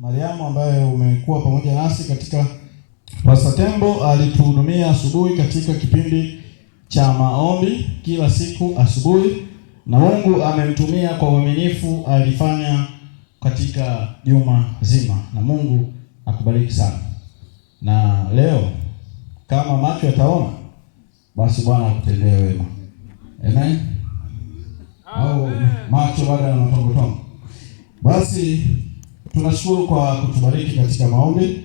Mariamu ambaye umekuwa pamoja nasi katika Pastor Tembo alituhudumia asubuhi katika kipindi cha maombi kila siku asubuhi, na Mungu amemtumia kwa uaminifu, alifanya katika juma zima, na Mungu akubariki sana. Na leo kama macho yataona, basi Bwana akutendee wema. Amen. Au macho baada ya matongotongo. Basi tunashukuru kwa kutubariki katika maombi.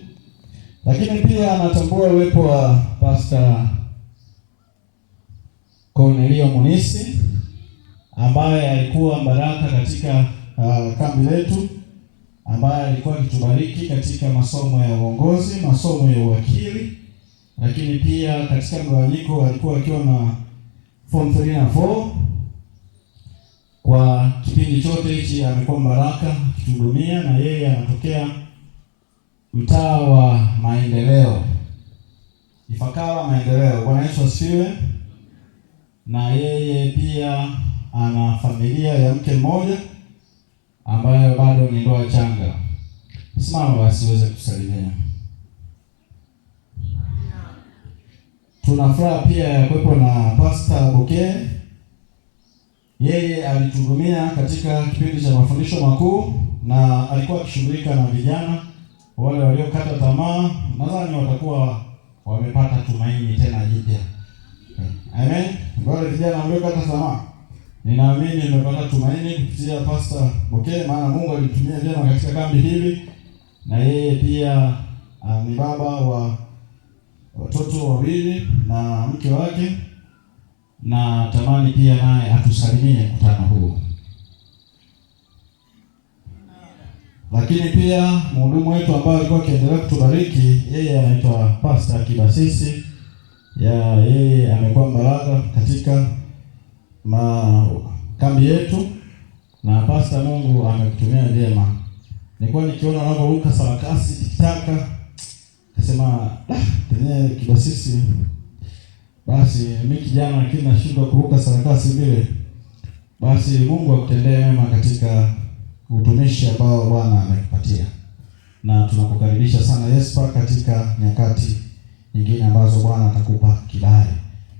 Lakini pia natambua uwepo wa Pastor Cornelio Munisi ambaye alikuwa baraka katika kambi letu, ambaye alikuwa akitubariki katika masomo ya uongozi, masomo ya uwakili, lakini pia katika mgawanyiko alikuwa akiwa na form 3 na 4. Kwa kipindi chote hichi amekuwa baraka akituhudumia, na yeye anatokea mtaa wa Maendeleo, Ifakara Maendeleo. Bwana Yesu asifiwe. Na yeye pia ana familia ya mke mmoja ambayo bado ni ndoa changa. Simama basi uweze kusalimia. Tuna furaha pia ya kuwepo na Pastor Bokeh. Yeye alituhudumia katika kipindi cha mafundisho makuu, na alikuwa akishughulika na vijana wale waliokata tamaa. Nadhani watakuwa wamepata tumaini tena jipya. Amen. Wale vijana waliokata tamaa, ninaamini nimepata tumaini kupitia Pastor Bokeh, maana Mungu alitumia vyema katika kambi hili, na yeye pia ni baba wa watoto wawili na mke wake, na tamani pia naye atusalimie mkutano huu. Lakini pia mhudumu wetu ambaye alikuwa akiendelea kutubariki, yeye anaitwa Pastor Kibasisi. Yeye amekuwa baraka katika kambi yetu, na Pastor, Mungu amekutumia vyema. Nilikuwa nikiona anaporuka sarakasi tikitaka, nasema tenye Kibasisi, basi mimi kijana lakini nashindwa kuruka sarakasi vile. Basi Mungu akutendee mema katika utumishi ambao Bwana amekupatia, na tunakukaribisha sana Yespa katika nyakati nyingine ambazo Bwana atakupa kibali.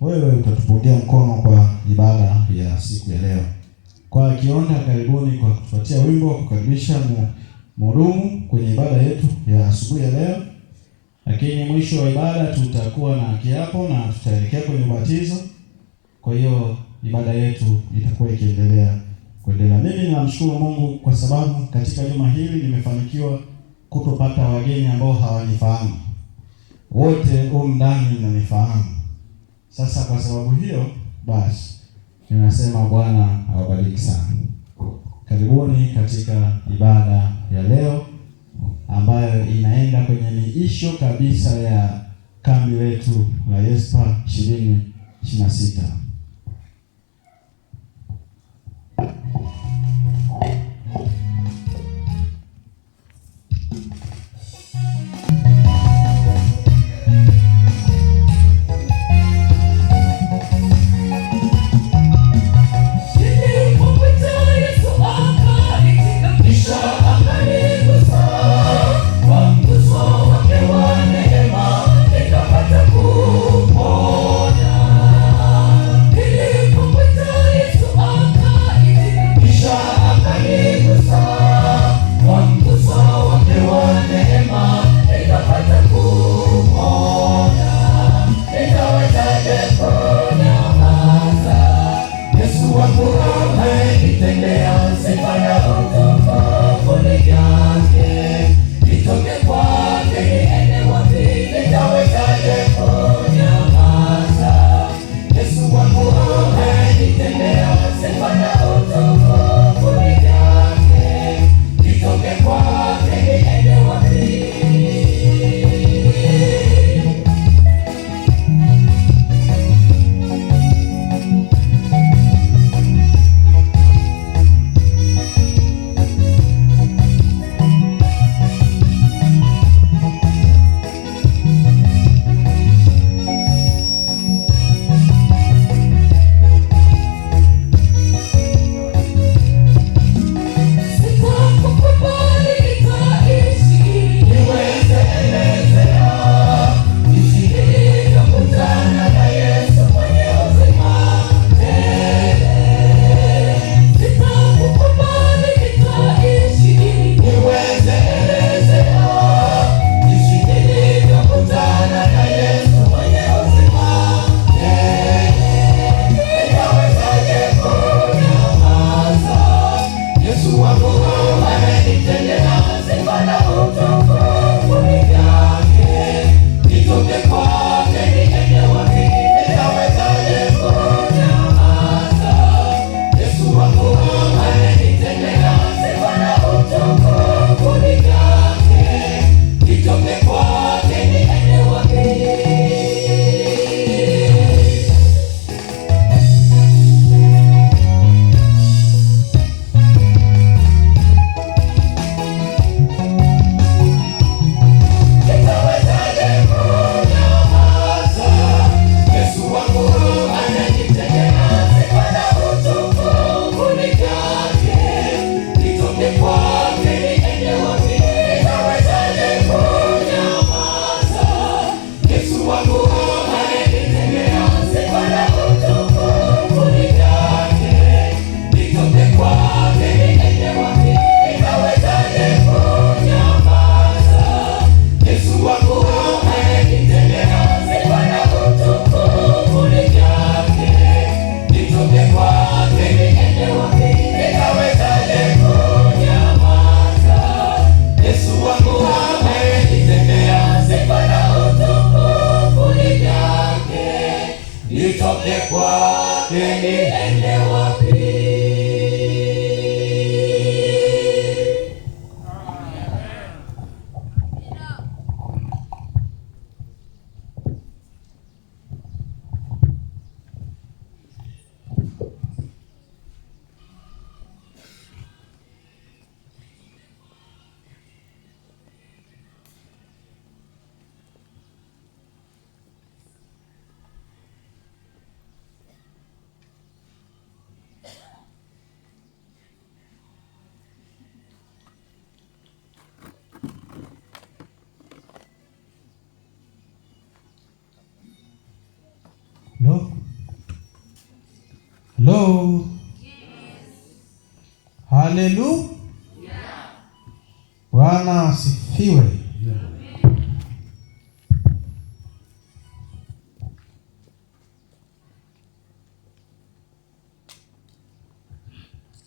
Wewe utatupungia mkono kwa ibada ya siku ya leo. Kwa Kionda, karibuni kwa kutupatia wimbo wa kukaribisha mhudumu kwenye ibada yetu ya asubuhi ya leo. Lakini mwisho wa ibada tutakuwa na kiapo na tutaelekea kwenye ubatizo. Kwa hiyo ibada yetu itakuwa ikiendelea. Mimi namshukuru Mungu kwa sababu katika juma hili nimefanikiwa kutopata wageni ambao hawanifahamu. Wote huko ndani wananifahamu. Sasa kwa sababu hiyo, basi ninasema Bwana awabariki sana. Karibuni katika ibada ya leo ambayo inaenda kwenye miisho kabisa ya kambi letu la Yespa 2026. One nitoke kwake niende wapi? Hello. Yes. Hallelujah. Yeah. Bwana asifiwe. Amen.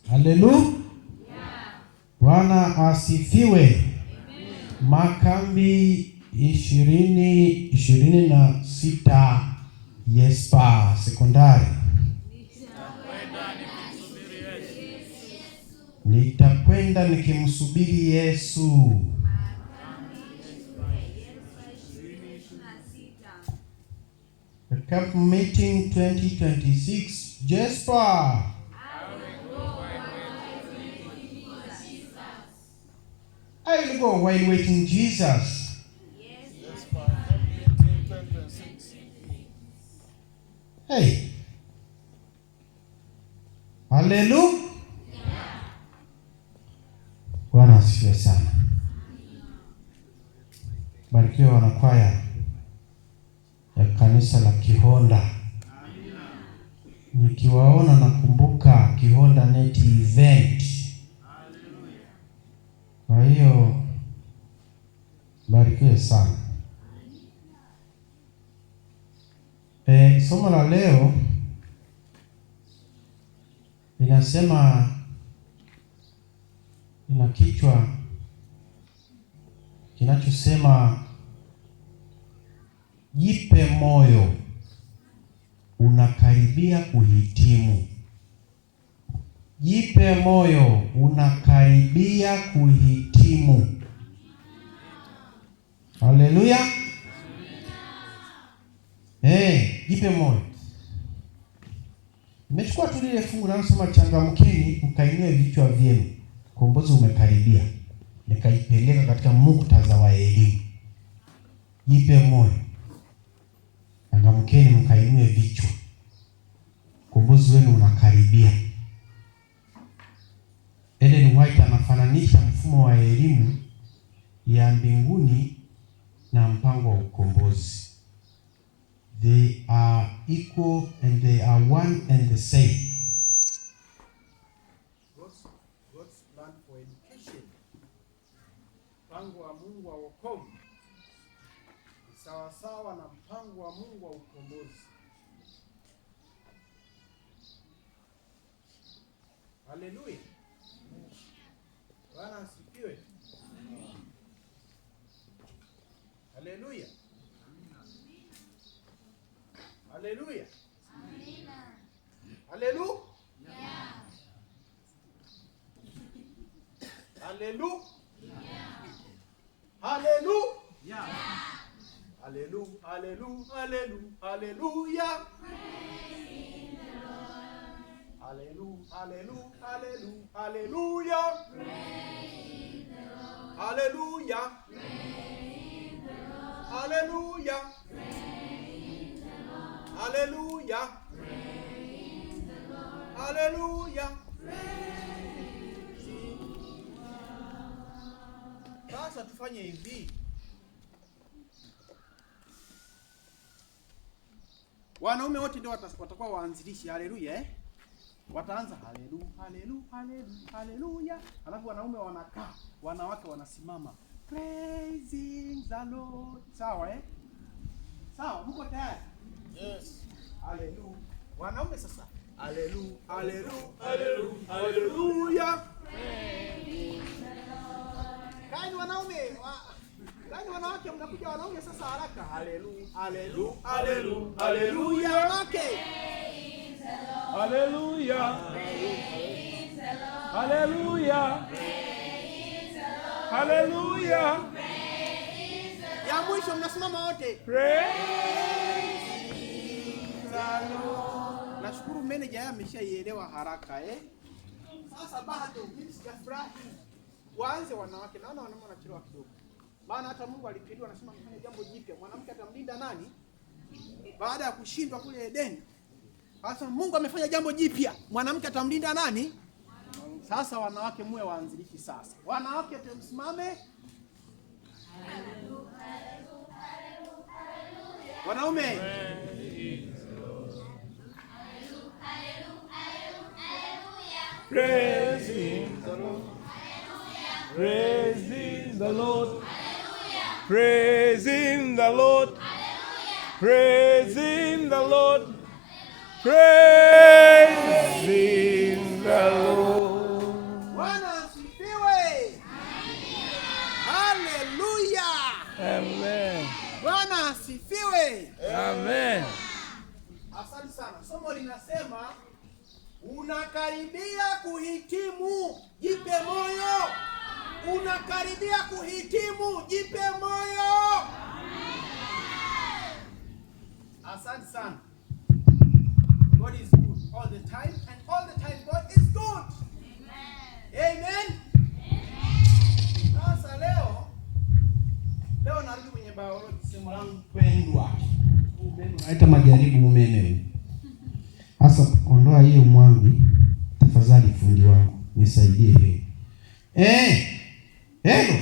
Hallelujah. Yeah. Bwana asifiwe. Amen. Makambi 2026 Yespa sekondari. Nitakwenda nikimsubiri Yesu. The camp meeting 2026 Jesper. I will go while waiting Jesus. Hey. Hallelujah. Bwana asifiwe sana. Barikiwa wanakwaya ya kanisa la Kihonda. Nikiwaona nakumbuka Kihonda Net Event. Kwa hiyo barikiwe sana. Somo la leo linasema, ina kichwa kinachosema jipe moyo, unakaribia kuhitimu. Jipe moyo, unakaribia kuhitimu. Haleluya. Jipe moyo. Nimechukua tu lile fungu linalosema changamkeni mkainue vichwa vyenu, ukombozi umekaribia. Nikaipeleka katika muktadha wa elimu. Jipe moyo, changamkeni mkainue vichwa, ukombozi wenu unakaribia. Ellen White anafananisha mfumo wa elimu ya mbinguni na mpango wa ukombozi. They are equal and they are one and the same. God's plan for education. Mpango wa Mungu wa wokovu ni sawa sawa na mpango wa Mungu wa ukombozi. Haleluya. Bwana asifiwe. Haleluya. Haleluya. Amina. Haleluya. Haleluya. Haleluya. Haleluya. Haleluya. Haleluya. Haleluya. Haleluya. Haleluya. Haleluya. Haleluya. Haleluya. Sasa tufanye hivi. Wanaume wote ndio watakuwa waanzilishi. Haleluya. Wataanza haleluya, haleluya, haleluya, haleluya. Alafu wanaume wanakaa, wanawake wanasimama. Praising the Lord. Sawa Sawa, mko tayari? Yes. Haleluya. Wanaume sasa. Haleluya, haleluya, haleluya, haleluya. Kaini wanaume. Yaani wanawake mnakuja wanaume sasa haraka. Haleluya. Haleluya. Haleluya. Haleluya wake. Haleluya. Haleluya. Haleluya. Ya mwisho mnasimama wote. Praise. Nashukuru manager yeye ameshaielewa haraka Sasa bado mimi sijafurahi. Waanze wanawake, naona wanaume wanachelewa kidogo. Maana hata Mungu alipindua anasema mfanye jambo jipya. Mwanamke atamlinda nani? Baada ya kushindwa kule Edeni. Sasa Mungu amefanya jambo jipya. Mwanamke atamlinda nani? Sasa wanawake muwe waanzilishi sasa. Wanawake tumsimame. Wanaume. Praising the Lord. Praising the Lord. Praising the Lord. Praising the Lord. Praising the Lord. Bwana asifiwe. Haleluya. Amen. Bwana asifiwe. Amen. Asante sana. Somo linasema unakaribia kuhitimu, jipe moyo. Unakaribia kuhitimu, jipe moyo. Asante sana. God is good all the time, and all the time God is good. Amen. Sasa leo narudi kwenye biology, somo langu pendwa. Unaita majaribu umeme. Sasa ondoa hiyo mwangi. Tafadhali fundi wangu, nisaidie hiyo. Hello.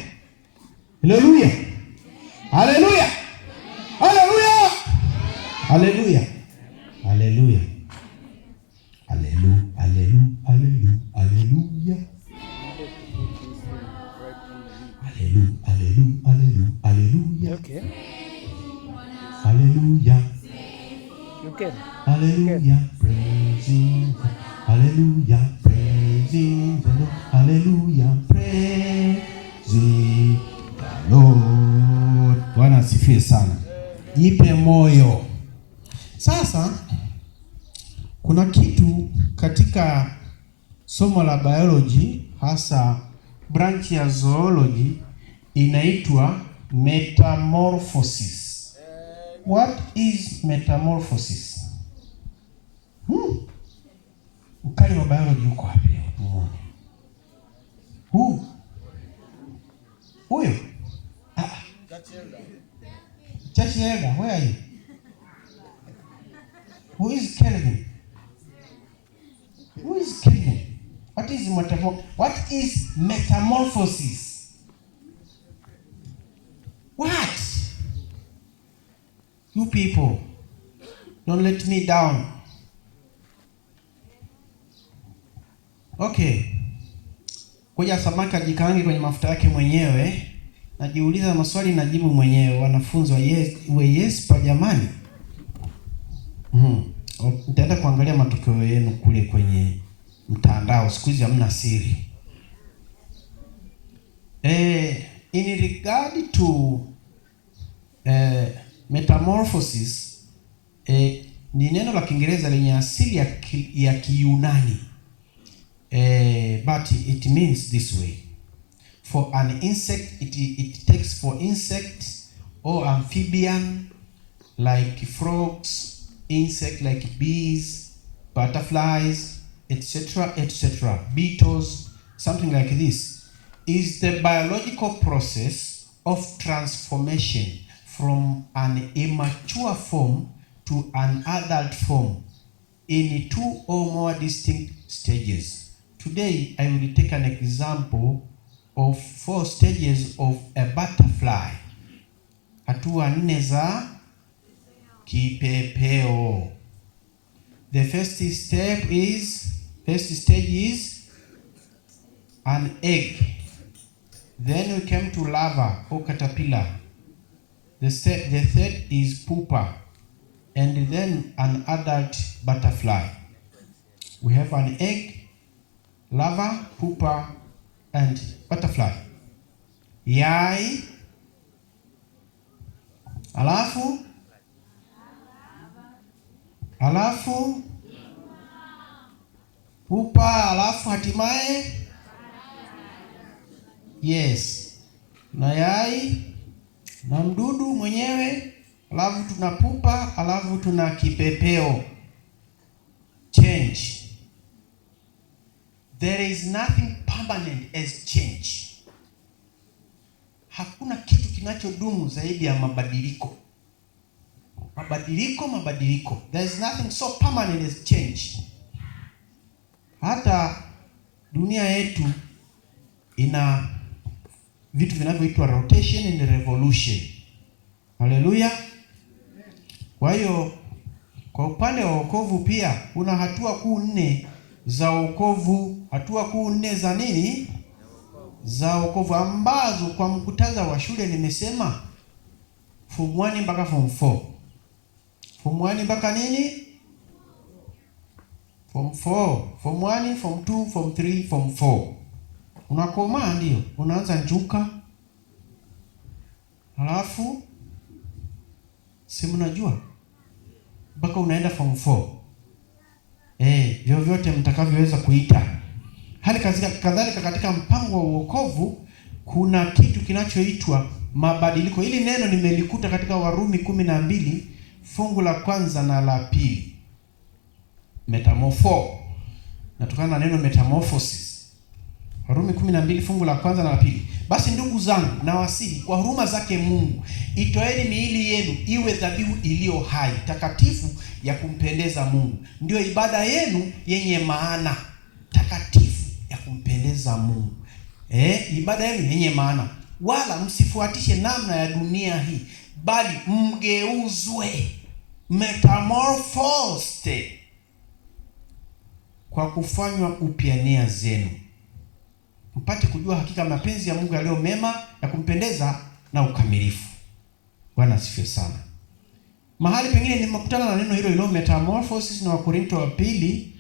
Haleluya. Haleluya. Haleluya. Haleluya. Haleluya. Haleluya. Haleluya. Haleluya. Haleluya. Haleluya. Haleluya. Haleluya. Okay. Haleluya. Okay. Hallelujah, praising God. Hallelujah, praising the Lord. Hallelujah, praising the Lord. Bwana asifiwe sana. Jipe moyo. Sasa kuna kitu katika somo la biology, hasa branch ya zoology, inaitwa metamorphosis. What is metamorphosis? Ukali wa biology uko wapi leo? Huyo? Church elder, where are you? Who is Kelvin? Who is Kelvin? What is metamorphosis? What? You people, don't let me down. Okay. Ngoja samaki ajikaange kwenye mafuta yake mwenyewe. Najiuliza maswali najibu mwenyewe. Wanafunzi wa yes pa jamani. Nitaenda kuangalia matokeo yenu kule kwenye mtandao. Siku hizi hamna siri. In regard to metamorphosis, ni neno la Kiingereza lenye asili ya Kiyunani. But it means this way. For an insect, it takes for insects or amphibian like frogs, insect like bees, butterflies, etc., etc., beetles, something like this, is the biological process of transformation from an immature form to an adult form in 2 or more distinct stages. Today, I will take an example of 4 stages of a butterfly. Hatua 4 za kipepeo. The first stage is an egg. Then we came to larva or caterpillar. The third is pupa, and then an adult butterfly. We have an egg, larva, pupa, and butterfly. Yai, alafu pupa, alafu hatimaye yes, na yai na mdudu mwenyewe, alafu tuna pupa, alafu tuna kipepeo. Change. There is nothing permanent as change. Hakuna kitu kinachodumu zaidi ya mabadiliko. Mabadiliko. There is nothing so permanent as change. Hata dunia yetu ina vitu vinavyoitwa rotation and revolution. Haleluya. Kwa hiyo kwa upande wa wokovu pia kuna hatua kuu 4 za wokovu. Hatua kuu 4 za nini? Za wokovu, ambazo kwa mkutadha wa shule nimesema form 1 mpaka form 4. Form 1 mpaka nini? Form 4. Form 1, form 2, form 3, form 4. Unakoma ndio. Unaanza njuka. Halafu si mnajua mpaka unaenda form 4. Vyovyote mtakavyoweza kuita. Hali kadhalika katika mpango wa wokovu kuna kitu kinachoitwa mabadiliko. Hili neno nimelikuta katika Warumi 12 fungu la 1 na la 2. Metamorpho. Natokana na neno metamorphosis. Warumi 12 fungu la 1 na la 2. Basi ndugu zangu, nawasihi kwa huruma zake Mungu, itoeni miili yenu iwe dhabihu iliyo hai, takatifu, ya kumpendeza Mungu. Ndio ibada yenu yenye maana. Takatifu, ya kumpendeza Mungu. Ibada yenu yenye maana. Wala msifuatishe namna ya dunia hii, bali mgeuzwe, metamorphosed, kwa kufanywa upya nia zenu, mpate kujua hakika mapenzi ya Mungu yaliyo mema, ya kumpendeza na ukamilifu. Bwana asifiwe sana. Mahali pengine nimekutana na neno hilo metamorphosis na Wakorintho wa pili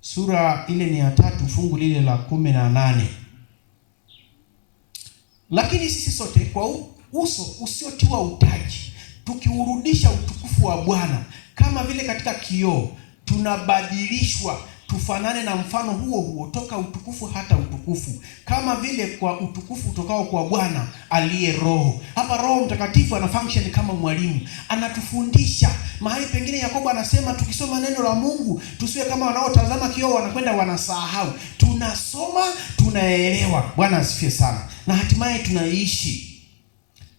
sura ile ni ya 3 fungu lile la 18. Lakini sisi sote kwa uso usiotiwa utaji, tukiurudisha utukufu wa Bwana kama vile katika kioo, tunabadilishwa tufanane na mfano huo toka utukufu hata utukufu, kama vile kwa utukufu utokao kwa Bwana aliye Roho. Hapa Roho Mtakatifu ana function kama mwalimu, anatufundisha. Mahali pengine Yakobo anasema tukisoma neno la Mungu tusiwe kama wanaotazama kioo wanakwenda wanasahau. Tunasoma, tunaelewa. Bwana asifiwe sana. Na hatimaye tunaishi.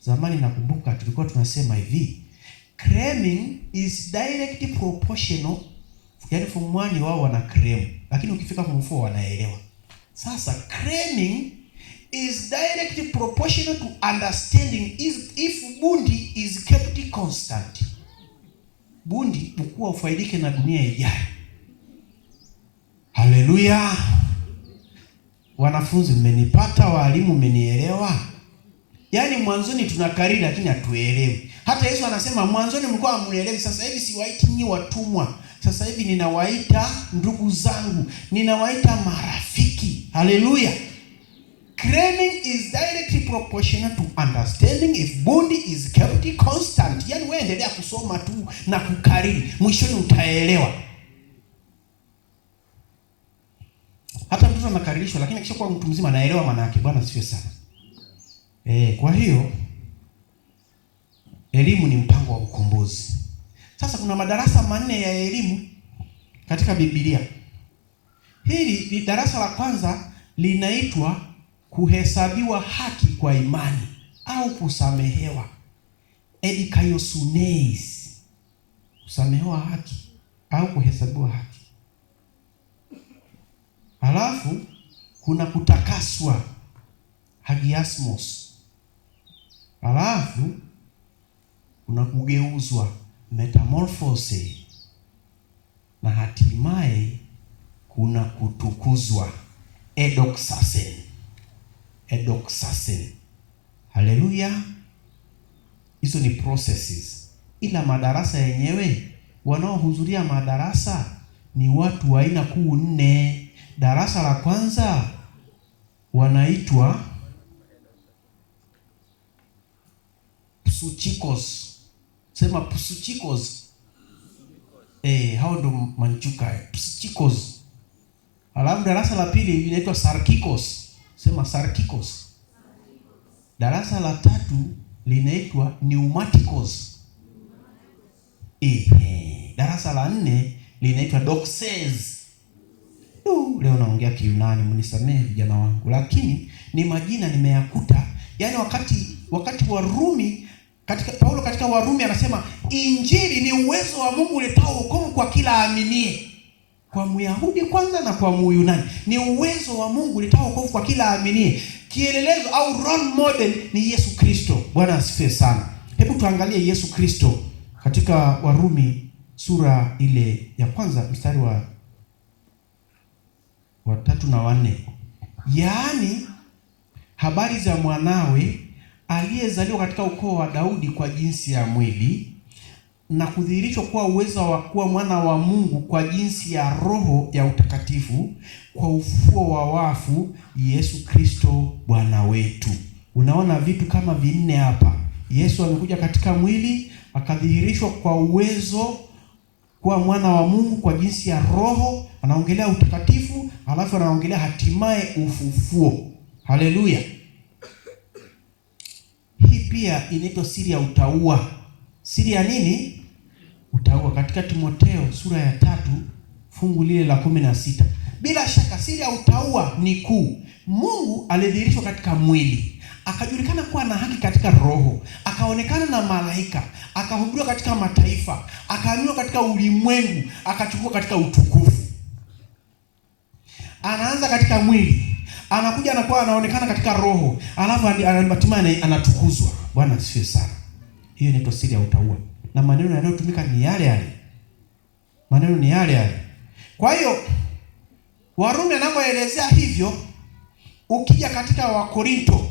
Zamani nakumbuka tulikuwa tunasema hivi, cramming is directly proportional. Yaani form 1 wao wana cram, lakini ukifika form 4 wanaelewa. Sasa cramming is directly proportional to understanding if bundi is kept constant. Bundi ukuwa ufaidike na dunia ijayo. Haleluya. Wanafunzi mmenipata, walimu mmenielewa? Yaani mwanzoni tunakariri lakini hatuelewi. Hata Yesu anasema mwanzoni mlikuwa hamuelewi, sasa hivi siwaiti nyinyi watumwa. Sasa hivi ninawaita ndugu zangu, ninawaita marafiki. Haleluya. Cramming is directly proportional to understanding if bundi is kept constant. Yaani wewe endelea kusoma tu na kukariri, mwishoni utaelewa. Hata mtoto anakaririshwa lakini kisha kuwa mtu mzima anaelewa maana yake. Bwana asifiwe sana. Kwa hiyo elimu ni mpango wa ukombozi. Sasa kuna madarasa 4 ya elimu katika Biblia. Hili ni darasa la kwanza, linaitwa kuhesabiwa haki kwa imani au kusamehewa. Edikaiosuneis. Kusamehewa haki au kuhesabiwa haki. Halafu kuna kutakaswa, hagiasmos. Halafu kuna kugeuzwa, metamorphose, na hatimaye kuna kutukuzwa, edoxasen. Haleluya. Hizo ni processes. Ila madarasa yenyewe, wanaohudhuria madarasa ni watu wa aina kuu 4. Darasa la kwanza wanaitwa psuchikos, Sema psuchikos. Hao ndo manchuka. Psuchikos. Alafu darasa la pili inaitwa sarkikos. Sema sarkikos. Darasa la tatu linaitwa pneumatikos. Darasa la 4 linaitwa doxes. Leo naongea Kiyunani, mnisamehe vijana wangu, lakini ni majina nimeyakuta. Yaani wakati Warumi, Paulo katika Warumi anasema injili ni uwezo wa Mungu uletao wokovu kwa kila aaminie. Kwa Myahudi kwanza na kwa Myunani. Ni uwezo wa Mungu uletao wokovu kwa kila aaminie. Kielelezo au role model ni Yesu Kristo. Bwana asifiwe sana. Hebu tuangalie Yesu Kristo katika Warumi sura ile ya kwanza mstari wa 3 na 4. Yaani habari za mwanawe aliyezaliwa katika ukoo wa Daudi kwa jinsi ya mwili, na kudhihirishwa kuwa uwezo wa kuwa mwana wa Mungu kwa jinsi ya Roho ya utakatifu, kwa ufufuo wa wafu, Yesu Kristo Bwana wetu. Unaona vitu kama 4 hapa. Yesu amekuja katika mwili, akadhihirishwa kwa uwezo kuwa mwana wa Mungu kwa jinsi ya Roho, anaongelea utakatifu, alafu anaongelea hatimaye ufufuo. Haleluya. Hii pia inaitwa siri ya utauwa. Siri ya nini? Utauwa, katika Timotheo sura ya 3 fungu lile la 16. Bila shaka siri ya utauwa ni kuu. Mungu alidhihirishwa katika mwili, akajulikana kuwa na haki katika roho, akaonekana na malaika, akahubiriwa katika mataifa, akaaminiwa katika ulimwengu, akachukua katika utukufu. Anaanza katika mwili, anakuja anakuwa anaonekana katika roho, alafu hatimaye anatukuzwa. Bwana asifiwe sana. Hiyo inaitwa siri ya utauwa. Na maneno yanayotumika ni yale yale. Maneno ni yale yale. Kwa hiyo Warumi anapoelezea hivyo, ukija katika Wakorinto,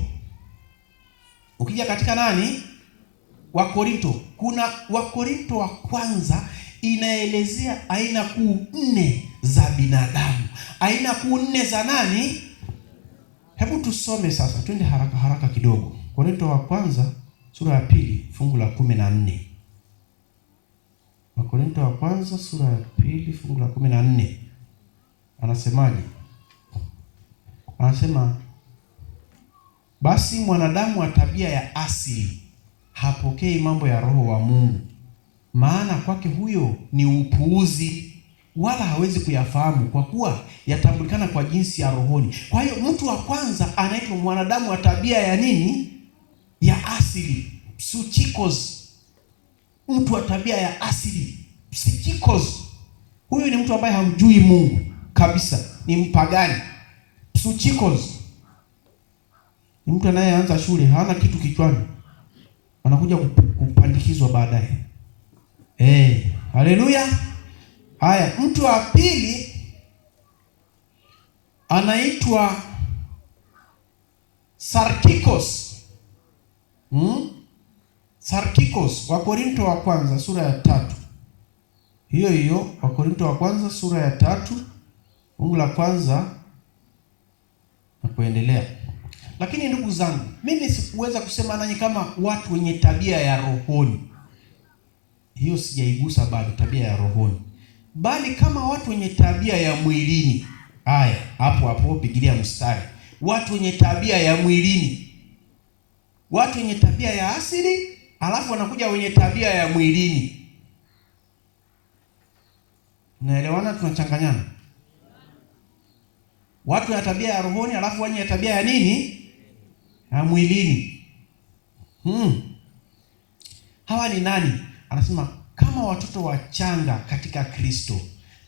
ukija katika nani? Wakorinto. Kuna Wakorinto wa kwanza inaelezea aina kuu 4 za binadamu. Aina kuu 4 za nani? Hebu tusome sasa, twende haraka haraka kidogo. Korinto wa kwanza sura ya 2 fungu la 14. Wakorinto wa kwanza sura ya 2 fungu la 14. Anasemaje? Anasema basi mwanadamu wa tabia ya asili hapokei mambo ya Roho wa Mungu, maana kwake huyo ni upuuzi, wala hawezi kuyafahamu, kwa kuwa yatambulikana kwa jinsi ya rohoni. Kwa hiyo mtu wa kwanza anaitwa mwanadamu wa tabia ya nini? Ya asili, psuchikos. Mtu wa tabia ya asili, psuchikos. Huyu ni mtu ambaye hamjui Mungu kabisa, ni mpagani. Psuchikos ni mtu anayeanza shule, hana kitu kichwani, anakuja kupandikizwa baadaye. Haleluya. Haya, mtu wa pili anaitwa sarkikos. Sarkikos, Wakorinto wa kwanza sura ya 3. Hiyo hiyo Wakorinto wa kwanza sura ya 3 fungu la kwanza na kuendelea. Lakini ndugu zangu, mimi sikuweza kusema nanyi kama watu wenye tabia ya rohoni. Hiyo sijaigusa bado, tabia ya rohoni. Bali kama watu wenye tabia ya mwilini. Haya, hapo pigilia mstari. Watu wenye tabia ya mwilini. Watu wenye tabia ya asili, alafu wanakuja wenye tabia ya mwilini. Naelewana, tunachanganyana? Watu wa tabia ya rohoni, alafu wenye tabia ya nini? Ya mwilini. Hawa ni nani? Anasema kama watoto wachanga katika Kristo,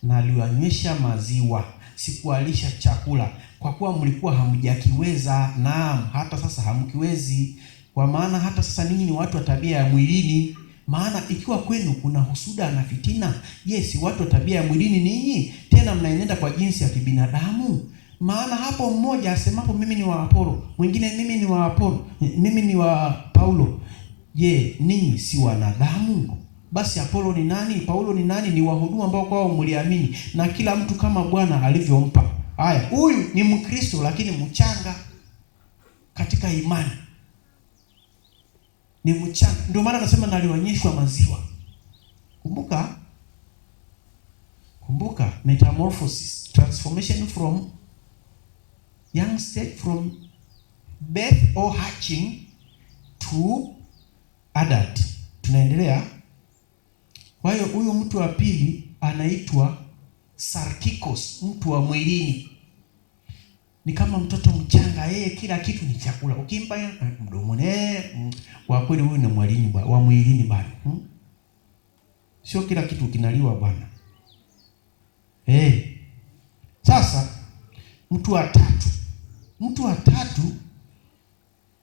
na aliwanywesha maziwa, sikuwalisha chakula, kwa kuwa mlikuwa hamjakiweza, naam hata sasa hamkiwezi. Kwa maana hata sasa ninyi ni watu wa tabia ya mwilini. Maana ikiwa kwenu kuna husuda na fitina, si watu wa tabia ya mwilini ninyi, tena mnaenenda kwa jinsi ya kibinadamu? Maana hapo mmoja asemapo mimi ni wa Apolo, mwingine mimi ni wa Apolo, mimi ni wa Paulo, ninyi si wanadamu? Basi Apolo ni nani? Paulo ni nani? Ni wahudumu ambao kwao mliamini, na kila mtu kama Bwana alivyompa. Haya, huyu ni Mkristo lakini mchanga katika imani. ni mchanga. Ndio maana anasema nalionyeshwa maziwa. Kumbuka metamorphosis, transformation from young state, from birth or hatching to adult. Tunaendelea. Kwa hiyo huyo mtu wa pili anaitwa sarkikos, mtu wa mwilini. Ni kama mtoto mchanga, yeye kila kitu ni chakula. Ukimpa mdomoni, kwa kweli huyu ni mwilini wa mwilini bado. Sio kila kitu kinaliwa bwana. Sasa mtu wa tatu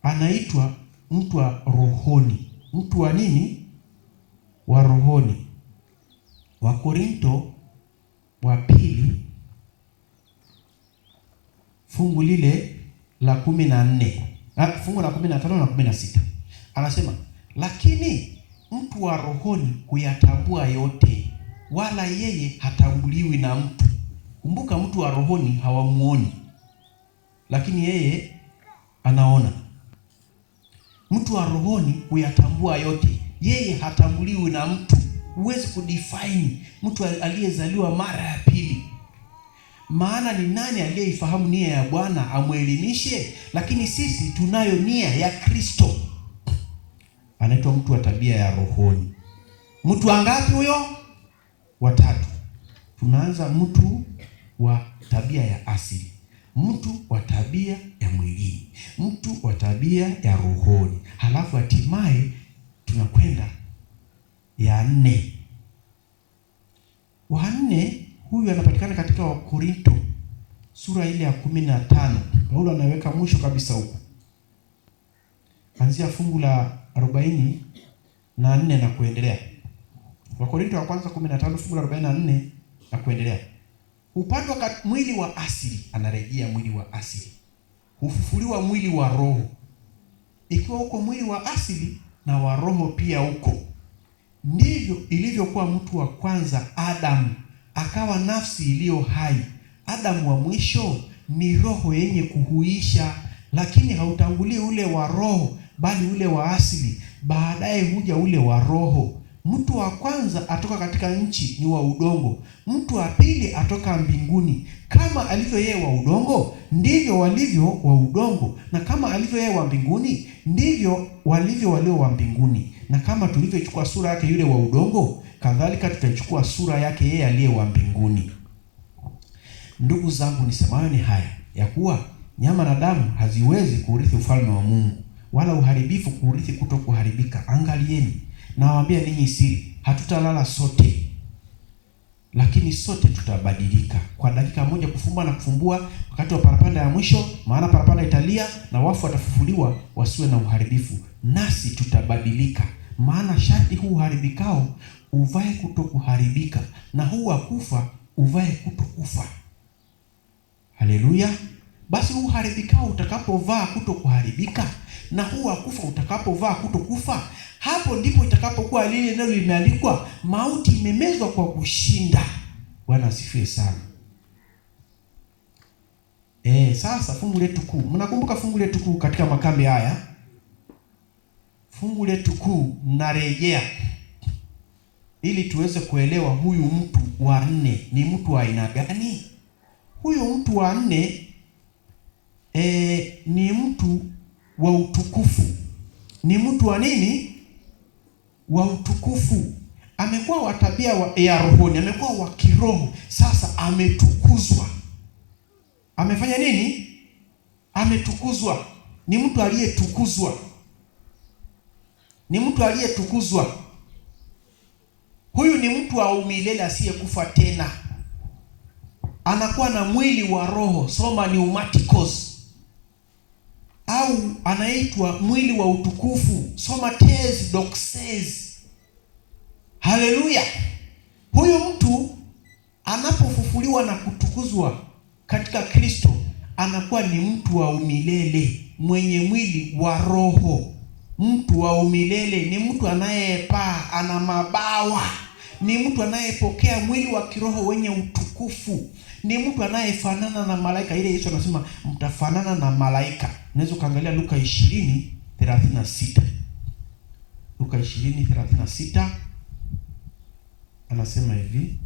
anaitwa mtu wa rohoni. Mtu wa nini? Wa rohoni. Wakorintho wa pili fungu lile la 14, fungu la 15 na 16. Anasema, lakini mtu wa rohoni huyatambua yote, wala yeye hatambuliwi na mtu. Kumbuka, mtu wa rohoni hawamuoni, lakini yeye anaona. Mtu wa rohoni huyatambua yote, yeye hatambuliwi na mtu. Huwezi kudefine mtu aliyezaliwa mara ya pili. Maana ni nani aliyeifahamu nia ya Bwana amwelimishe? Lakini sisi tunayo nia ya Kristo. Anaitwa mtu wa tabia ya rohoni. Mtu wangapi huyo? Wa tatu. Tunaanza mtu wa tabia ya asili, mtu wa tabia ya mwilini, mtu wa tabia ya rohoni, halafu hatimaye tunakwenda ya 4. Wa 4 huyu anapatikana katika Wakorintho sura ile ya 15. Paulo anaweka mwisho kabisa huko, anzia fungu la 44 na kuendelea. Wakorintho wa kwanza 15 fungu la 44 na kuendelea. Upandwa mwili wa asili, anarejea mwili wa asili. Hufufuliwa mwili wa roho. Ikiwa huko mwili wa asili na wa roho pia huko. Ndivyo ilivyokuwa mtu wa kwanza Adamu, akawa nafsi iliyo hai. Adamu wa mwisho ni roho yenye kuhuisha, lakini hautangulii ule wa roho, bali ule wa asili. Baadaye huja ule wa roho. Mtu wa kwanza atoka katika nchi, ni wa udongo. Mtu wa pili atoka mbinguni. Kama alivyo yeye wa udongo, ndivyo walivyo wa udongo, na kama alivyo yeye wa mbinguni, ndivyo walivyo walio wa mbinguni. Na kama tulivyochukua sura yake yule wa udongo, kadhalika tutachukua sura yake yeye aliye wa mbinguni. Ndugu zangu, nisemayo ni haya, ya kuwa nyama na damu haziwezi kurithi ufalme wa Mungu, wala uharibifu kurithi kutokuharibika. Angalieni, nawaambia ninyi siri, hatutalala sote, lakini sote tutabadilika, kwa dakika moja, kufumba na kufumbua, wakati wa parapanda ya mwisho. Maana parapanda italia na wafu watafufuliwa, wasiwe na uharibifu, nasi tutabadilika. Maana sharti huu uharibikao uvae kutokuharibika, na huu wa kufa uvae kutokufa. Haleluya! Basi huu uharibikao utakapovaa kutokuharibika, na huu wa kufa utakapovaa kutokufa, hapo ndipo itakapokuwa lile neno limeandikwa, mauti imemezwa kwa kushinda. Bwana asifiwe sana. Sasa fungu letu kuu. Mnakumbuka fungu letu kuu katika makambi haya? Fungu letu kuu narejea ili tuweze kuelewa huyu mtu wa 4 ni mtu wa aina gani. Huyu mtu wa 4 ni mtu wa utukufu. Ni mtu wa nini? Wa utukufu. Amekuwa wa tabia ya rohoni, amekuwa wa kiroho. Sasa ametukuzwa. Amefanya nini? Ametukuzwa. Ni mtu aliyetukuzwa. Ni mtu aliyetukuzwa. Huyu ni mtu wa umilele asiyekufa tena. Anakuwa na mwili wa roho, soma pneumatikos, au anaitwa mwili wa utukufu, soma tes doxes. Haleluya! Huyu mtu anapofufuliwa na kutukuzwa katika Kristo, anakuwa ni mtu wa umilele, mwenye mwili wa roho. Mtu wa umilele ni mtu anayepaa, ana mabawa. Ni mtu anayepokea mwili wa kiroho wenye utukufu. Ni mtu anayefanana na malaika. Ile Yesu anasema mtafanana na malaika. Unaweza kaangalia Luka 20:36. Luka 20:36 anasema hivi,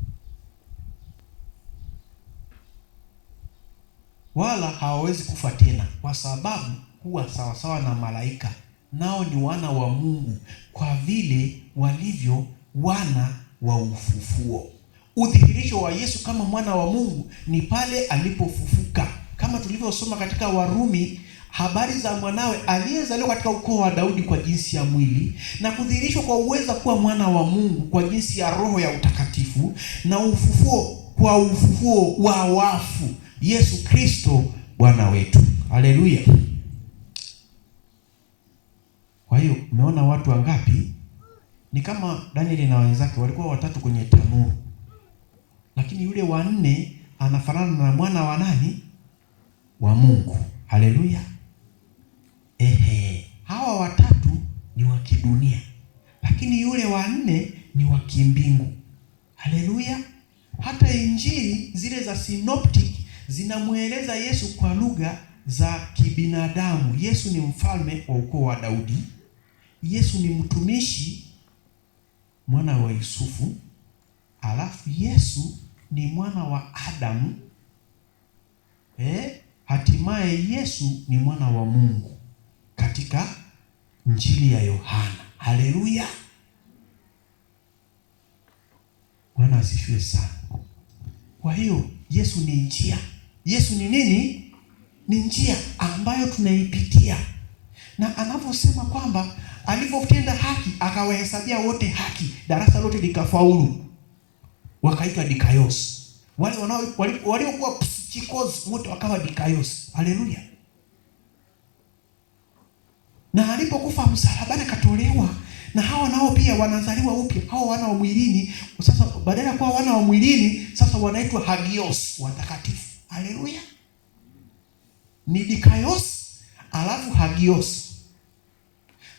wala hawawezi kufa tena, kwa sababu kuwa sawasawa na malaika, nao ni wana wa Mungu, kwa vile walivyo wana wa ufufuo. Udhihirisho wa Yesu kama mwana wa Mungu ni pale alipofufuka, kama tulivyosoma katika Warumi, habari za mwanawe aliyezaliwa katika ukoo wa Daudi kwa jinsi ya mwili, na kudhihirishwa kwa uweza kuwa mwana wa Mungu kwa jinsi ya Roho ya utakatifu, na ufufuo kwa ufufuo wa wafu, Yesu Kristo Bwana wetu. Haleluya. Kwa hiyo umeona watu wangapi? Ni kama Danieli na wenzake walikuwa watatu kwenye tanuru, lakini yule wa nne anafanana na mwana wa nani? Wa Mungu. Haleluya. Hawa watatu ni wa kidunia, lakini yule wa nne ni wa kimbingu. Haleluya. Hata injili zile za synoptic zinamueleza Yesu kwa lugha za kibinadamu. Yesu ni mfalme wa ukoo wa Daudi. Yesu ni mtumishi, mwana wa Yusufu. Alafu Yesu ni mwana wa Adamu. Hatimaye Yesu ni mwana wa Mungu katika Injili ya Yohana. Haleluya. Bwana asifiwe sana. Kwa hiyo Yesu ni njia. Yesu ni nini? Ni njia ambayo tunaipitia. Na anaposema kwamba alipotenda haki akawahesabia wote haki, darasa lote likafaulu, wakaitwa dikaios. Wale waliokuwa psikos wote wakawa dikaios. Haleluya. Na alipokufa msalabani akatolewa, na hawa nao pia wanazaliwa upya, hawa wana wa mwilini. Sasa badala ya kuwa wana wa mwilini, sasa wanaitwa hagios, watakatifu. Haleluya. Ni dikaios alafu hagios.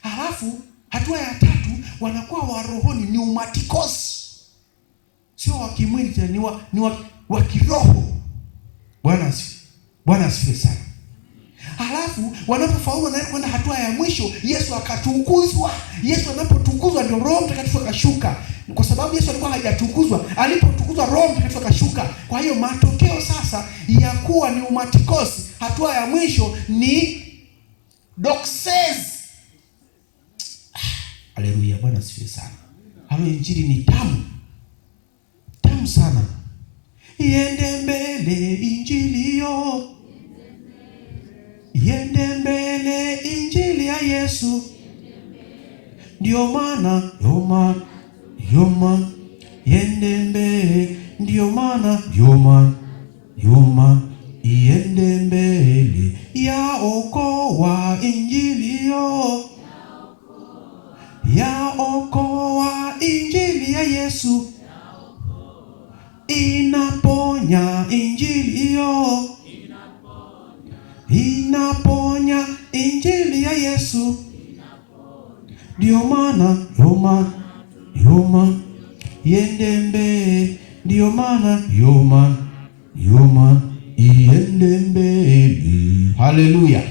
Alafu hatua ya tatu wanakuwa wa rohoni, ni umatikos. Sio wa kimwili tena, ni wa kiroho. Bwana asifiwe sana. Halafu wanapofaulu na kwenda hatua ya mwisho, Yesu akatukuzwa. Yesu anapotukuzwa ndio Roho Mtakatifu akashuka. Kwa sababu Yesu alikuwa hajatukuzwa, alipotukuzwa Roho Mtakatifu akashuka. Kwa hiyo matokeo sasa ya kuwa ni umatikosi, hatua ya mwisho ni doxes. Haleluya. Bwana asifiwe sana. Hayo injili ni tamu sana. Iende mbele injili yo, iende mbele injili ya Yesu. Ndio maana iende mbele, ndio maana iende mbele ya okoa injili yo, ya okoa injili ya Yesu. Inaponya injili yo, inaponya injili ya Yesu. Ndio maana iende mbele, ndio maana iende mbele. Haleluya.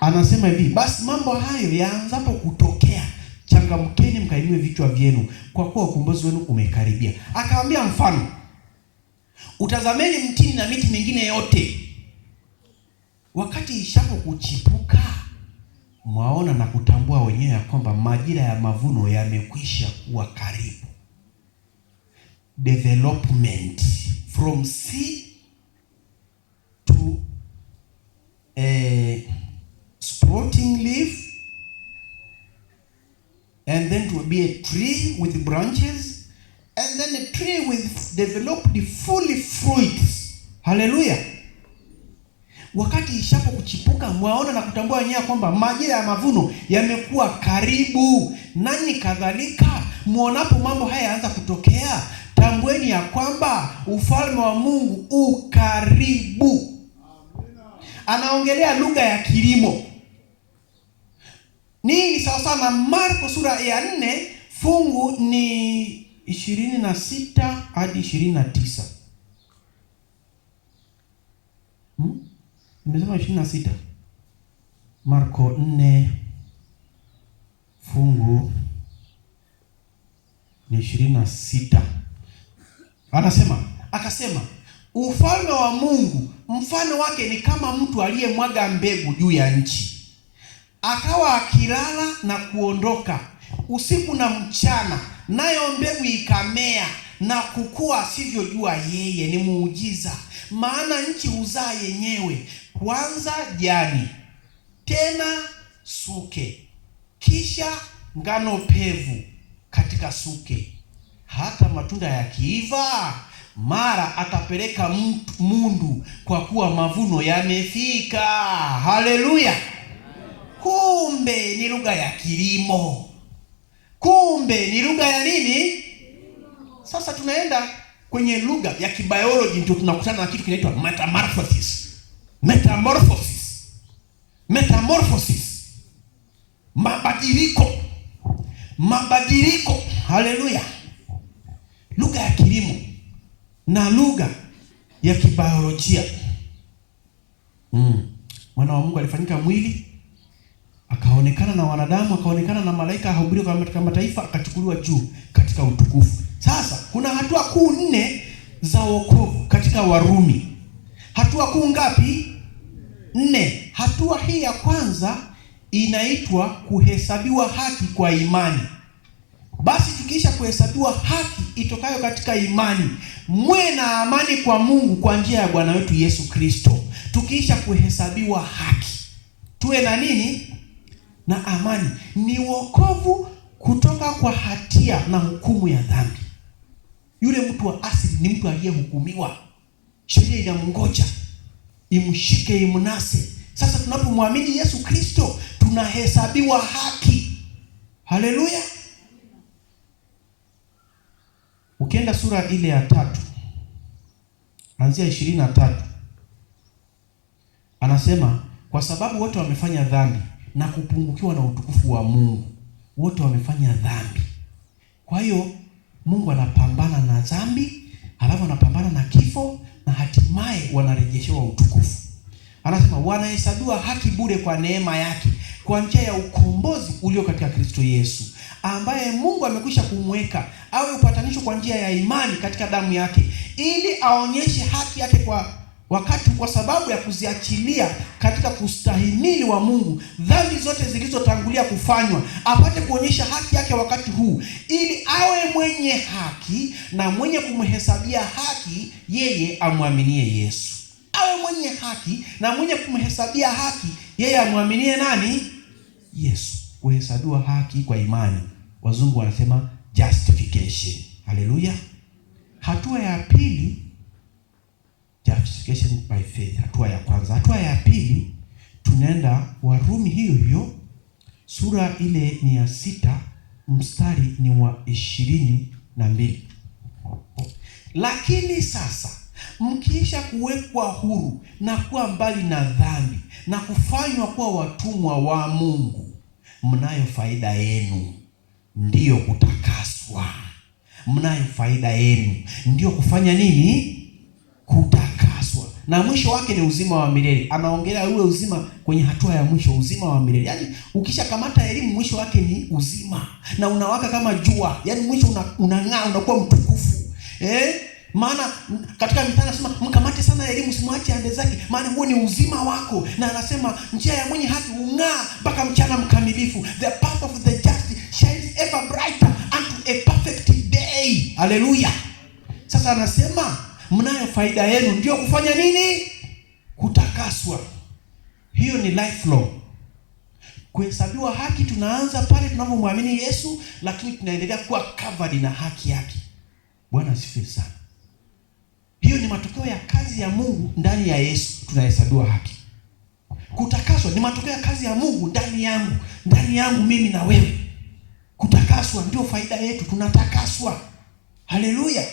Anasema hivi, basi mambo hayo yaanzapo kutokea, changamkeni mkainue vichwa vyenu, kwa kuwa ukombozi wenu umekaribia. Akaambia mfano, utazameni mtini na miti mingine yote, wakati ishapo kuchipuka, mwaona na kutambua wenyewe ya kwamba majira ya mavuno yamekwisha kuwa karibu. Development from seed to a sprouting leaf, and then to be a tree with branches, and then a tree with developed fully fruits. Hallelujah. Wakati ishapo kuchipuka, mwaona na kutambua wenyewe kwamba majira ya mavuno yamekuwa karibu. Nani kadhalika, muonapo mambo haya yaanza kutokea, tambueni ya kwamba ufalme wa Mungu ukaribu. Anaongelea lugha ya kilimo. Ni sawa na Marko sura ya 4 fungu ni 26 hadi 29. Nimesema 26. Marko 4 fungu ni 26. Akasema ufalme wa Mungu mfano wake ni kama mtu aliyemwaga mbegu juu ya nchi, akawa akilala na kuondoka usiku na mchana, nayo mbegu ikamea na kukua asivyojua yeye. Ni muujiza, maana nchi huzaa yenyewe, kwanza jani, tena suke, kisha ngano pevu katika suke. Hata matunda yakiiva, mara atapeleka mundu, kwa kuwa mavuno yamefika. Haleluya! Kumbe ni lugha ya kilimo. Kumbe ni lugha ya nini? Sasa tunaenda kwenye lugha ya kibiology, ndio tunakutana na kitu kinaitwa metamorphosis. Mabadiliko. Haleluya! Lugha ya kilimo na lugha ya kibiolojia. Mwana wa Mungu alifanyika mwili, akaonekana na wanadamu, akaonekana na malaika, akahubiriwa katika mataifa, akachukuliwa juu katika utukufu. Sasa kuna hatua kuu 4 za wokovu katika Warumi. Hatua kuu ngapi? 4. Hatua hii ya kwanza inaitwa kuhesabiwa haki kwa imani. Basi tukiisha kuhesabiwa haki itokayo katika imani, mwe na amani kwa Mungu kwa njia ya Bwana wetu Yesu Kristo. Tukiisha kuhesabiwa haki, tuwe na nini? Na amani. Ni wokovu kutoka kwa hatia na hukumu ya dhambi. Yule mtu wa asili ni mtu aliyehukumiwa, sheria inamngoja imshike, imnase. Sasa tunapomwamini Yesu Kristo tunahesabiwa haki. Haleluya! Ukienda sura ile ya 3 anzia 23, anasema kwa sababu wote wamefanya dhambi na kupungukiwa na utukufu wa Mungu. Wote wamefanya dhambi. Kwa hiyo Mungu anapambana na dhambi, halafu anapambana na kifo, na hatimaye wanarejeshewa utukufu. Anasema wanahesabiwa haki bure kwa neema yake, kwa njia ya ukombozi ulio katika Kristo Yesu, ambaye Mungu amekwisha kumweka awe upatanisho kwa njia ya imani katika damu yake, ili aonyeshe haki yake kwa sababu ya kuziachilia katika kustahimili wa Mungu dhambi zote zilizotangulia kufanywa, apate kuonyesha haki yake wakati huu, ili awe mwenye haki na mwenye kumhesabia haki yeye amwaminie Yesu. Awe mwenye haki na mwenye kumhesabia haki yeye amwaminie nani? Yesu. Kuhesabiwa haki kwa imani, wazungu wanasema justification. Haleluya! Hatua ya pili, justification by faith. Hatua ya kwanza. Hatua ya pili, tunaenda Warumi hiyo sura ile ni ya 6 mstari ni wa 22. Lakini sasa mkiisha kuwekwa huru na kuwa mbali na dhambi na kufanywa kuwa watumwa wa Mungu, mnayo faida yenu, ndiyo kutakaswa. Mnayo faida yenu, ndiyo kufanya nini? Kutakaswa. Na mwisho wake ni uzima wa milele. Anaongelea ule uzima kwenye hatua ya mwisho, uzima wa milele. Yaani ukisha kamata elimu, mwisho wake ni uzima, na unawaka kama jua. Yaani mwisho unang'aa, unakuwa mtukufu. Maana katika Mithali anasema mkamate sana elimu, simwache ande zake, maana huo ni uzima wako. Na anasema njia ya mwenye haki hung'aa mpaka mchana mkamilifu. The path of the just shines ever brighter unto a perfect day. Haleluya! Sasa anasema mnayo faida yenu, ndio kufanya nini? Kutakaswa. Hiyo ni lifelong. Kuhesabiwa haki tunaanza pale tunapomwamini Yesu, lakini tunaendelea kuwa covered na haki yake. Bwana asifiwe sana. Hiyo ni matokeo ya kazi ya Mungu ndani ya Yesu, tunahesabiwa haki. Kutakaswa ni matokeo ya kazi ya Mungu ndani yangu mimi na wewe. Kutakaswa ndio faida yetu, tunatakaswa. Haleluya!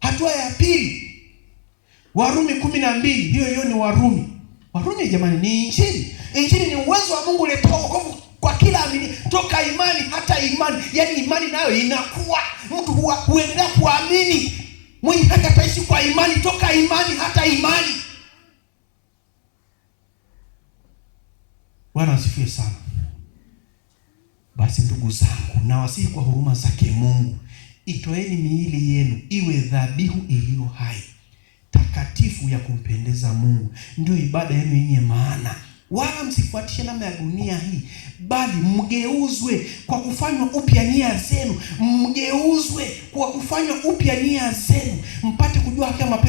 Hatua ya pili, Warumi 12. Hiyo ni Warumi. Warumi jamani ni injili. Injili ni uwezo wa Mungu uletao wokovu kwa kila amini, toka imani hata imani. Yaani imani nayo inakuwa, mtu huendelea kuamini. Mwenye haki ataishi kwa imani, toka imani hata imani. Bwana asifiwe sana. Basi ndugu zangu, na wasihi kwa huruma zake Mungu, itoeni miili yenu iwe dhabihu iliyo hai, takatifu, ya kumpendeza Mungu, ndio ibada yenu yenye maana. Wala msifuatishe namna ya dunia hii, bali mgeuzwe kwa kufanywa upya nia zenu. Mgeuzwe kwa kufanywa upya nia zenu, mpate kujua haki ya mapenzi